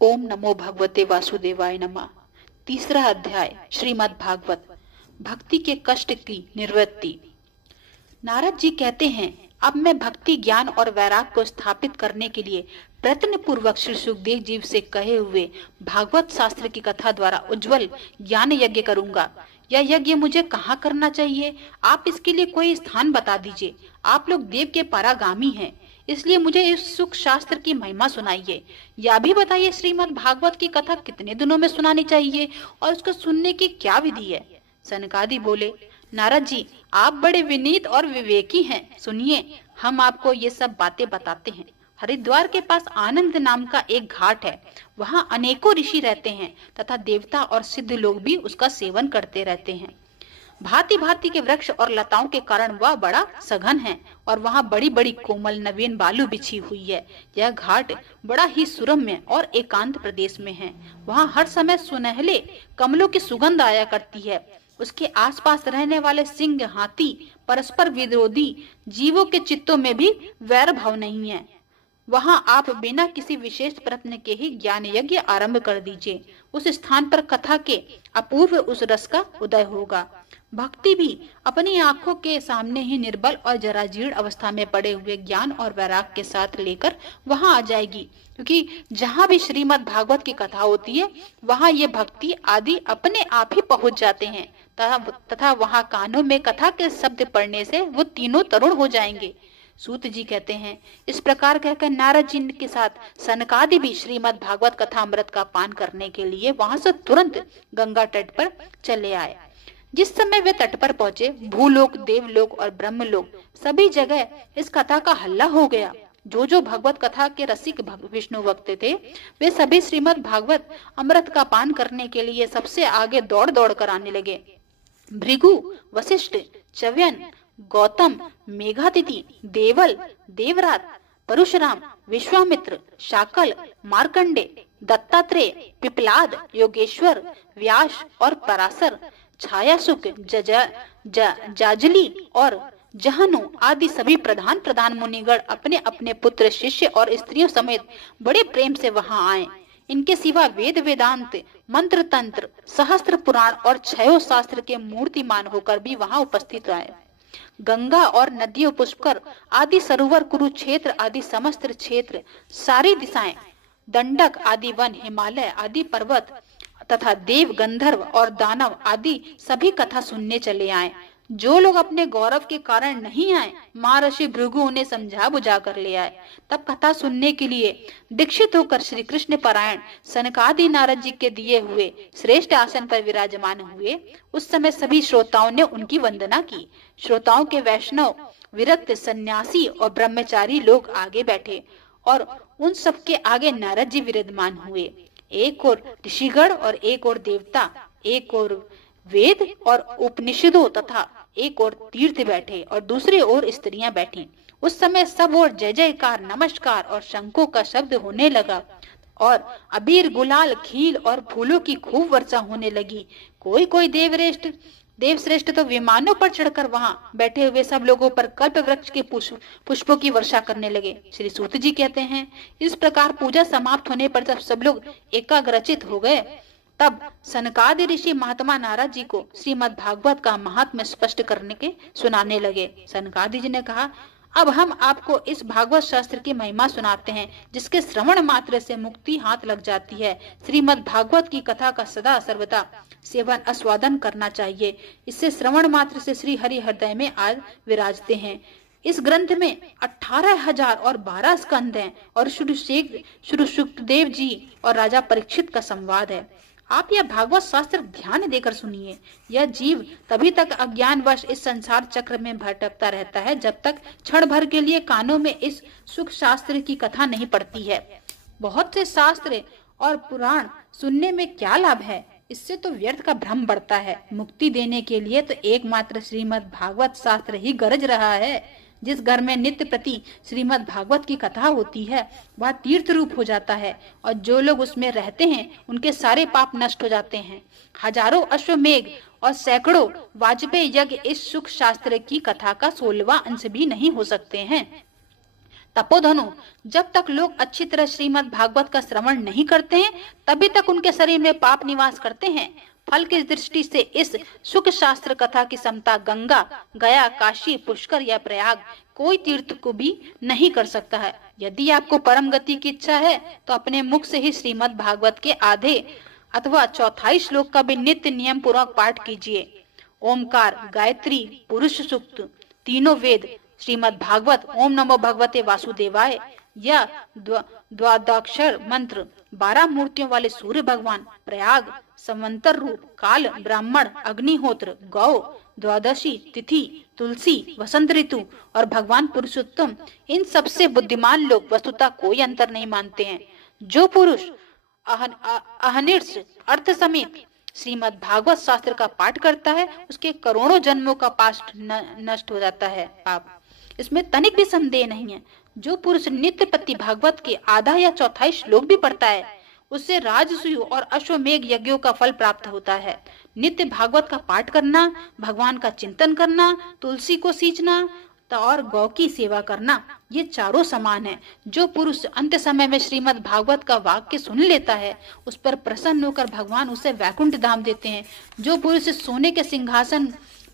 ओम नमो भगवते वासुदेवाय नमः। तीसरा अध्याय श्रीमद् भागवत, भक्ति के कष्ट की निवृत्ति। नारद जी कहते हैं, अब मैं भक्ति, ज्ञान और वैराग को स्थापित करने के लिए प्रयत्न पूर्वक श्री सुखदेव जी से कहे हुए भागवत शास्त्र की कथा द्वारा उज्जवल ज्ञान यज्ञ करूंगा। यह यज्ञ मुझे कहाँ करना चाहिए? आप इसके लिए कोई स्थान बता दीजिए। आप लोग देव के परागामी हैं, इसलिए मुझे इस सुख शास्त्र की महिमा सुनाइए। यह भी बताइए, श्रीमद् भागवत की कथा कितने दिनों में सुनानी चाहिए और उसको सुनने की क्या विधि है? सनकादि बोले, नारद जी, आप बड़े विनीत और विवेकी हैं। सुनिए, हम आपको ये सब बातें बताते हैं। हरिद्वार के पास आनंद नाम का एक घाट है। वहाँ अनेकों ऋषि रहते हैं तथा देवता और सिद्ध लोग भी उसका सेवन करते रहते हैं। भांति भांति के वृक्ष और लताओं के कारण वह बड़ा सघन है और वहाँ बड़ी बड़ी कोमल नवीन बालू बिछी हुई है। यह घाट बड़ा ही सुरम्य और एकांत प्रदेश में है। वहाँ हर समय सुनहले कमलों की सुगंध आया करती है। उसके आसपास रहने वाले सिंह, हाथी, परस्पर विरोधी जीवों के चित्तों में भी वैर भाव नहीं है। वहां आप बिना किसी विशेष प्रयत्न के ही ज्ञान यज्ञ आरंभ कर दीजिए। उस स्थान पर कथा के अपूर्व उस रस का उदय होगा। भक्ति भी अपनी आंखों के सामने ही निर्बल और जराजीर्ण अवस्था में पड़े हुए ज्ञान और वैराग के साथ लेकर वहां आ जाएगी, क्योंकि जहां भी श्रीमद् भागवत की कथा होती है वहां ये भक्ति आदि अपने आप ही पहुंच जाते हैं तथा वहां कानों में कथा के शब्द पढ़ने से वो तीनों तरुण हो जाएंगे। सूत जी कहते हैं, इस प्रकार कहकर नारद जी के साथ सनकादि भी श्रीमद् भागवत कथा अमृत का पान करने के लिए वहां से तुरंत गंगा तट पर चले आए। जिस समय वे तट पर पहुंचे, भूलोक, देवलोक और ब्रह्मलोक सभी जगह इस कथा का हल्ला हो गया। जो जो भगवत कथा के रसिक विष्णु भक्त थे, वे सभी श्रीमद् भागवत अमृत का पान करने के लिए सबसे आगे दौड़ दौड़ कर आने लगे। भृगु, वशिष्ठ, च्यवन, गौतम, मेघातिथि, देवल, देवरात, परशुराम, विश्वामित्र, शाकल, मार्कंडे, दत्तात्रेय, पिपलाद, योगेश्वर, व्यास और पराशर, छायासुक, जाजली और जहनु आदि सभी प्रधान प्रधान मुनिगण अपने अपने पुत्र, शिष्य और स्त्रियों समेत बड़े प्रेम से वहां आए। इनके सिवा वेद, वेदांत, मंत्र, तंत्र, सहस्त्र पुराण और छयों शास्त्र के मूर्तिमान होकर भी वहां उपस्थित आए। गंगा और नदियों, पुष्कर आदि सरोवर, कुरुक्षेत्र आदि समस्त क्षेत्र, सारी दिशाएं, दंडक आदि वन, हिमालय आदि पर्वत तथा देव, गंधर्व और दानव आदि सभी कथा सुनने चले आए। जो लोग अपने गौरव के कारण नहीं आए, महर्षि भृगु उन्हें समझा बुझा कर ले आए। तब कथा सुनने के लिए दीक्षित होकर श्री कृष्ण परायण सनकादि नारद जी के दिए हुए श्रेष्ठ आसन पर विराजमान हुए। उस समय सभी श्रोताओं ने उनकी वंदना की। श्रोताओं के वैष्णव, विरक्त, सन्यासी और ब्रह्मचारी लोग आगे बैठे और उन सबके आगे नारद जी विराजमान हुए। एक और ऋषिगण और एक और देवता, एक और वेद और उपनिषदों तथा एक और तीर्थ बैठे और दूसरी ओर स्त्रियां बैठी। उस समय सब ओर जय जयकार, नमस्कार और शंखों का शब्द होने लगा और अबीर, गुलाल, खील और फूलों की खूब वर्षा होने लगी। कोई कोई देवश्रेष्ठ तो विमानों पर चढ़कर वहां बैठे हुए सब लोगों पर कल्प वृक्ष के पुष्पों की वर्षा करने लगे। श्री सूत जी कहते हैं, इस प्रकार पूजा समाप्त होने पर जब सब लोग एकाग्रचित हो गए, तब सनकादि ऋषि महात्मा नारद जी को श्रीमद् भागवत का महात्म्य स्पष्ट करने के सुनाने लगे। सनकादि जी ने कहा, अब हम आपको इस भागवत शास्त्र की महिमा सुनाते हैं, जिसके श्रवण मात्र से मुक्ति हाथ लग जाती है। श्रीमद् भागवत की कथा का सदा सर्वदा सेवन आस्वादन करना चाहिए। इससे श्रवण मात्र से श्री हरि हृदय में आज विराजते हैं। इस ग्रंथ में 18,012 स्कंद हैं और श्री सुखदेव जी और राजा परीक्षित का संवाद है। आप यह भागवत शास्त्र ध्यान देकर सुनिए। यह जीव तभी तक अज्ञानवश इस संसार चक्र में भटकता रहता है जब तक क्षण भर के लिए कानों में इस सुख शास्त्र की कथा नहीं पड़ती है। बहुत से शास्त्र और पुराण सुनने में क्या लाभ है? इससे तो व्यर्थ का भ्रम बढ़ता है। मुक्ति देने के लिए तो एकमात्र श्रीमद् भागवत शास्त्र ही गरज रहा है। जिस घर में नित्य प्रति श्रीमद् भागवत की कथा होती है वह तीर्थ रूप हो जाता है और जो लोग उसमें रहते हैं उनके सारे पाप नष्ट हो जाते हैं। हजारों अश्वमेघ और सैकड़ों वाजपेयी यज्ञ इस सुख शास्त्र की कथा का 16वां अंश भी नहीं हो सकते हैं। तपोधनु, जब तक लोग अच्छी तरह श्रीमद् भागवत का श्रवण नहीं करते हैं तभी तक उनके शरीर में पाप निवास करते हैं। फल की दृष्टि से इस सुख शास्त्र कथा की समता गंगा, गया, काशी, पुष्कर या प्रयाग कोई तीर्थ को भी नहीं कर सकता है। यदि आपको परम गति की इच्छा है तो अपने मुख से ही श्रीमद् भागवत के आधे अथवा चौथाई श्लोक का भी नित्य नियम पूर्वक पाठ कीजिए। ओमकार, गायत्री, पुरुष सूक्त, तीनों वेद, श्रीमद् भागवत, ओम नमो भगवते वासुदेवाय या द्वादशाक्षर मंत्र, 12 मूर्तियों वाले सूर्य भगवान, प्रयाग, समंतर रूप, काल, ब्राह्मण, अग्निहोत्र, गौ, द्वादशी तिथि, तुलसी, वसंत ऋतु और भगवान पुरुषोत्तम, इन सबसे बुद्धिमान लोग वस्तुतः कोई अंतर नहीं मानते हैं। जो पुरुष अहनिर्ष अर्थ समेत श्रीमद् भागवत शास्त्र का पाठ करता है उसके करोड़ों जन्मों का पाप नष्ट हो जाता है। पाप इसमें तनिक भी संदेह नहीं है। जो पुरुष नित्य प्रति भागवत के आधा या चौथाई श्लोक भी पढ़ता है उससे राजसूय और अश्वमेघ यज्ञों का फल प्राप्त होता है। नित्य भागवत का पाठ करना, भगवान का चिंतन करना, तुलसी को सींचना और गौ की सेवा करना, ये चारों समान है। जो पुरुष अंत समय में श्रीमद् भागवत का वाक्य सुन लेता है उस पर प्रसन्न होकर भगवान उसे वैकुंठ धाम देते हैं। जो पुरुष सोने के सिंहासन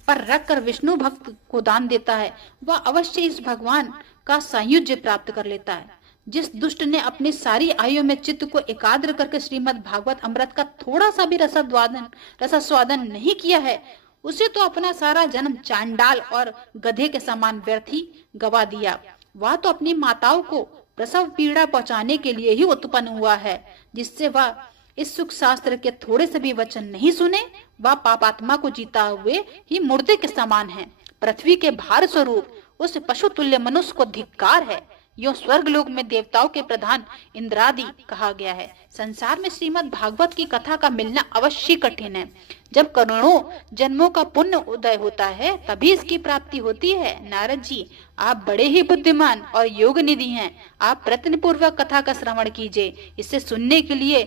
पर रखकर विष्णु भक्त को दान देता है वह अवश्य इस भगवान का सायुज्य प्राप्त कर लेता है। जिस दुष्ट ने अपनी सारी आयु में चित्त को एकाग्र करके श्रीमद् भागवत अमृत का थोड़ा सा भी रसास्वादन नहीं किया है उसे तो अपना सारा जन्म चांडाल और गधे के समान व्यर्थ ही गवा दिया। वह तो अपनी माताओं को प्रसव पीड़ा पहुंचाने के लिए ही उत्पन्न हुआ है। जिससे वह इस सुख शास्त्र के थोड़े से भी वचन नहीं सुने वह पापात्मा को जीता हुए ही मुर्दे के समान है। पृथ्वी के भार स्वरूप उस पशु तुल्य मनुष्य को धिक्कार है। यो स्वर्ग लोक में देवताओं के प्रधान इंद्रादि कहा गया है। संसार में श्रीमद् भागवत की कथा का मिलना अवश्य कठिन है। जब करोड़ों जन्मों का पुण्य उदय होता है तभी इसकी प्राप्ति होती है। नारद जी, आप बड़े ही बुद्धिमान और योग निधि हैं। आप प्रयत्न पूर्वक कथा का श्रवण कीजिए। इसे सुनने के लिए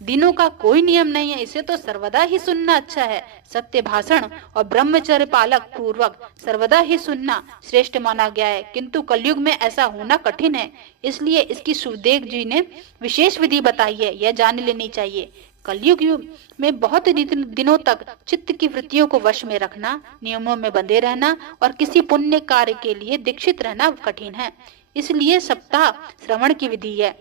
दिनों का कोई नियम नहीं है, इसे तो सर्वदा ही सुनना अच्छा है। सत्य भाषण और ब्रह्मचर्य पालक पूर्वक सर्वदा ही सुनना श्रेष्ठ माना गया है, किंतु कलयुग में ऐसा होना कठिन है। इसलिए इसकी सुखदेव जी ने विशेष विधि बताई है, यह जान लेनी चाहिए। कलयुग में बहुत दिनों तक चित्त की वृत्तियों को वश में रखना, नियमों में बंधे रहना और किसी पुण्य कार्य के लिए दीक्षित रहना कठिन है। इसलिए सप्ताह श्रवण की विधि है।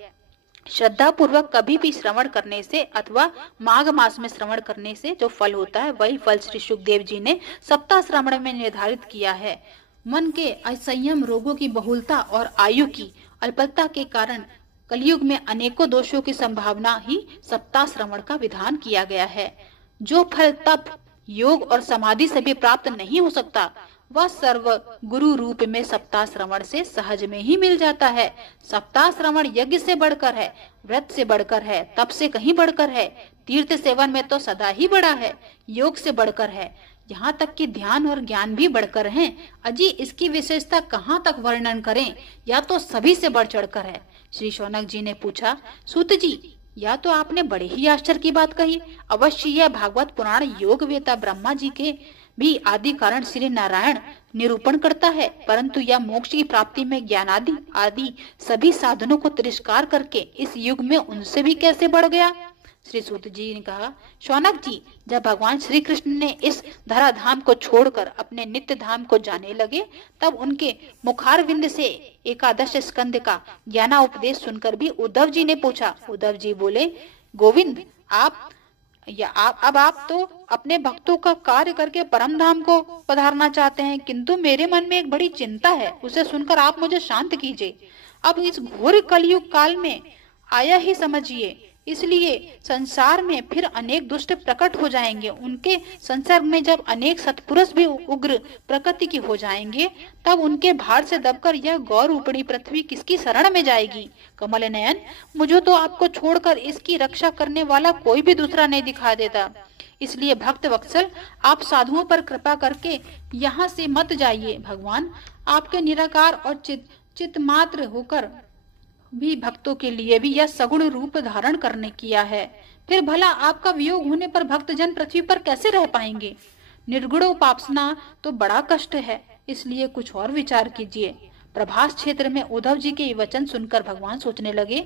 श्रद्धा पूर्वक कभी भी श्रवण करने से अथवा माघ मास में श्रवण करने से जो फल होता है वही फल श्री सुखदेव जी ने सप्ताह श्रवण में निर्धारित किया है। मन के असंयम, रोगों की बहुलता और आयु की अल्पता के कारण कलयुग में अनेकों दोषों की संभावना ही सप्ताह श्रवण का विधान किया गया है। जो फल तप, योग और समाधि से भी प्राप्त नहीं हो सकता वह सर्व गुरु रूप में सप्ताह श्रवण से सहज में ही मिल जाता है। सप्ताह श्रवण यज्ञ से बढ़कर है, व्रत से बढ़कर है, तप से कहीं बढ़कर है, तीर्थ सेवन में तो सदा ही बड़ा है, योग से बढ़कर है, यहाँ तक कि ध्यान और ज्ञान भी बढ़कर हैं। अजी इसकी विशेषता कहाँ तक वर्णन करें, या तो सभी से बढ़ चढ़कर है। श्री शौनक जी ने पूछा, सूत जी, या तो आपने बड़े ही आश्चर्य की बात कही। अवश्य यह भागवत पुराण योग वेता ब्रह्मा जी के भी आदि कारण श्री नारायण निरूपण करता है, परंतु यह मोक्ष की प्राप्ति में ज्ञान आदि सभी साधनों को तिरस्कार करके इस युग में उनसे भी कैसे बढ़ गया। श्री सूत जी ने कहा, शौनक जी, जब भगवान श्री कृष्ण ने इस धराधाम को छोड़कर अपने नित्य धाम को जाने लगे तब उनके मुखारविंद से एकादश स्कंद का ज्ञाना उपदेश सुनकर भी उद्धव जी ने पूछा। उद्धव जी बोले, गोविंद, अब आप तो अपने भक्तों का कार्य करके परम धाम को पधारना चाहते हैं, किंतु मेरे मन में एक बड़ी चिंता है, उसे सुनकर आप मुझे शांत कीजिए। अब इस घोर कलयुग काल में आया ही समझिए, इसलिए संसार में फिर अनेक दुष्ट प्रकट हो जाएंगे। उनके संसर्ग में जब अनेक सत्पुरुष भी उग्र प्रकृति की हो जाएंगे तब उनके भार से दबकर यह गौर उपड़ी पृथ्वी किसकी शरण में जाएगी। कमल नयन, मुझे तो आपको छोड़कर इसकी रक्षा करने वाला कोई भी दूसरा नहीं दिखा देता। इसलिए भक्त वत्सल, आप साधुओं पर कृपा करके यहाँ से मत जाइए। भगवान आपके निराकार और चित मात्र होकर भी भक्तों के लिए भी यह सगुण रूप धारण करने किया है। फिर भला आपका वियोग होने पर भक्तजन पृथ्वी पर कैसे रह पाएंगे। निर्गुण उपासना तो बड़ा कष्ट है, इसलिए कुछ और विचार कीजिए। प्रभास क्षेत्र में उद्धव जी के वचन सुनकर भगवान सोचने लगे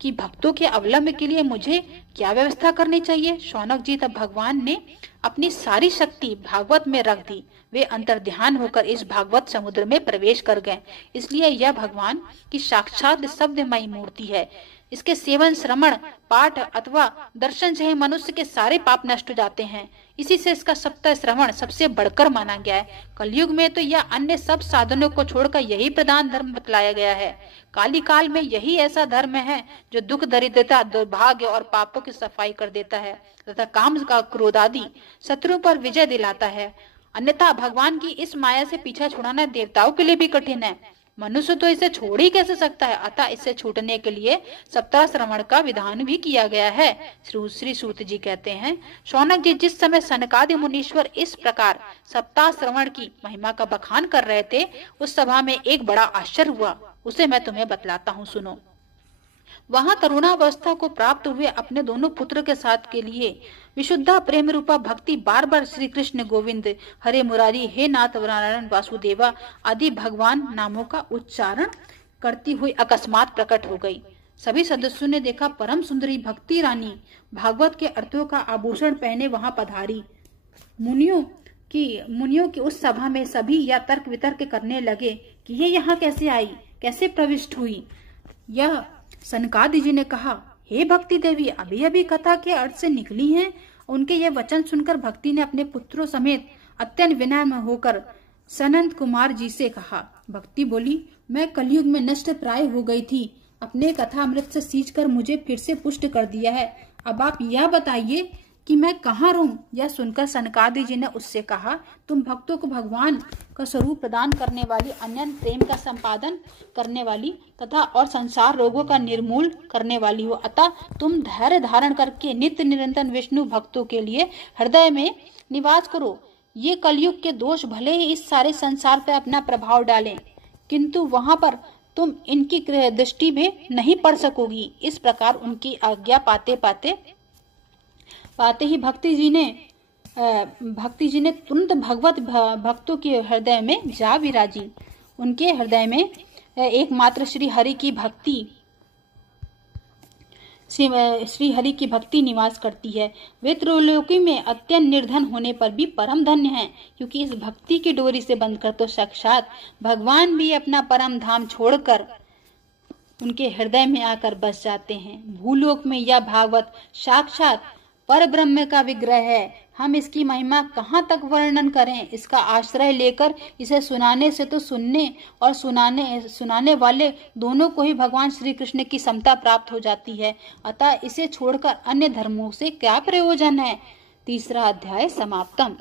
कि भक्तों के अवलंब के लिए मुझे क्या व्यवस्था करनी चाहिए। शौनक जी तब भगवान ने अपनी सारी शक्ति भागवत में रख दी। वे अंतर्ध्यान होकर इस भागवत समुद्र में प्रवेश कर गए। इसलिए यह भगवान की साक्षात शब्दमयी मूर्ति है। इसके सेवन, श्रवण, पाठ अथवा दर्शन से ही मनुष्य के सारे पाप नष्ट हो जाते हैं। इसी से इसका सप्ताह श्रवण सबसे बढ़कर माना गया है। कलयुग में तो यह अन्य सब साधनों को छोड़कर यही प्रधान धर्म बतलाया गया है। काली काल में यही ऐसा धर्म है जो दुख, दरिद्रता, दुर्भाग्य और पापों की सफाई कर देता है तथा काम का, क्रोध आदि शत्रु पर विजय दिलाता है। अन्यथा भगवान की इस माया से पीछा छुड़ाना देवताओं के लिए भी कठिन है। मनुष्य तो इसे छोड़ ही कैसे सकता है। अतः इससे छूटने के लिए सप्ताह श्रवण का विधान भी किया गया है। श्री सूत जी कहते हैं, शौनक जी जिस समय सनकादि मुनीश्वर इस प्रकार सप्ताह श्रवण की महिमा का बखान कर रहे थे, उस सभा में एक बड़ा आश्चर्य हुआ। उसे मैं तुम्हें बतलाता हूँ, सुनो। वहां तरुणावस्था को प्राप्त हुए अपने दोनों पुत्र के साथ के लिए विशुद्धा प्रेम रूपा भक्ति बार बार श्री कृष्ण गोविंद, हरे मुरारी, हे नाथ नारायण वासुदेवा आदि भगवान नामों का उच्चारण करती हुई अकस्मात प्रकट हो गई। सभी सदस्यों ने देखा परम सुंदरी भक्ति रानी भागवत के अर्थों का आभूषण पहने वहां पधारी। मुनियों की उस सभा में सभी या तर्क वितर्क करने लगे कि ये यहाँ कैसे आई, कैसे प्रविष्ट हुई। यह सनकादि जी ने कहा, हे भक्ति देवी, अभी अभी कथा के अर्थ से निकली हैं। उनके ये वचन सुनकर भक्ति ने अपने पुत्रों समेत अत्यंत विनय में होकर सनंद कुमार जी से कहा। भक्ति बोली, मैं कलयुग में नष्ट प्राय हो गई थी। अपने कथा अमृत से सींचकर मुझे फिर से पुष्ट कर दिया है। अब आप यह बताइए कि मैं कहाँ रहूं। यह सुनकर सनकादि जी ने उससे कहा, तुम भक्तों को भगवान का स्वरूप प्रदान करने वाली, अनन्य प्रेम का संपादन करने वाली तथा और संसार रोगों का निर्मूल करने वाली हो। अतः तुम धैर्य धारण करके नित्य निरंतर विष्णु भक्तों के लिए हृदय में निवास करो। ये कलयुग के दोष भले ही इस सारे संसार पर अपना प्रभाव डालें, किंतु वहां पर तुम इनकी दृष्टि में नहीं पड़ सकोगी। इस प्रकार उनकी आज्ञा पाते ही भक्ति जी ने तुरंत भगवत भक्तों के हृदय में जा विराजी। उनके हृदय में एकमात्र श्री हरि की भक्ति निवास करती है। वे त्रिलोकी में अत्यंत निर्धन होने पर भी परम धन्य हैं, क्योंकि इस भक्ति की डोरी से बंधकर तो साक्षात भगवान भी अपना परम धाम छोड़कर उनके हृदय में आकर बस जाते हैं। भूलोक में यह भागवत साक्षात पर ब्रह्म का विग्रह है। हम इसकी महिमा कहाँ तक वर्णन करें। इसका आश्रय लेकर इसे सुनाने से तो सुनने और सुनाने वाले दोनों को ही भगवान श्री कृष्ण की समता प्राप्त हो जाती है। अतः इसे छोड़कर अन्य धर्मों से क्या प्रयोजन है। तीसरा अध्याय समाप्तम।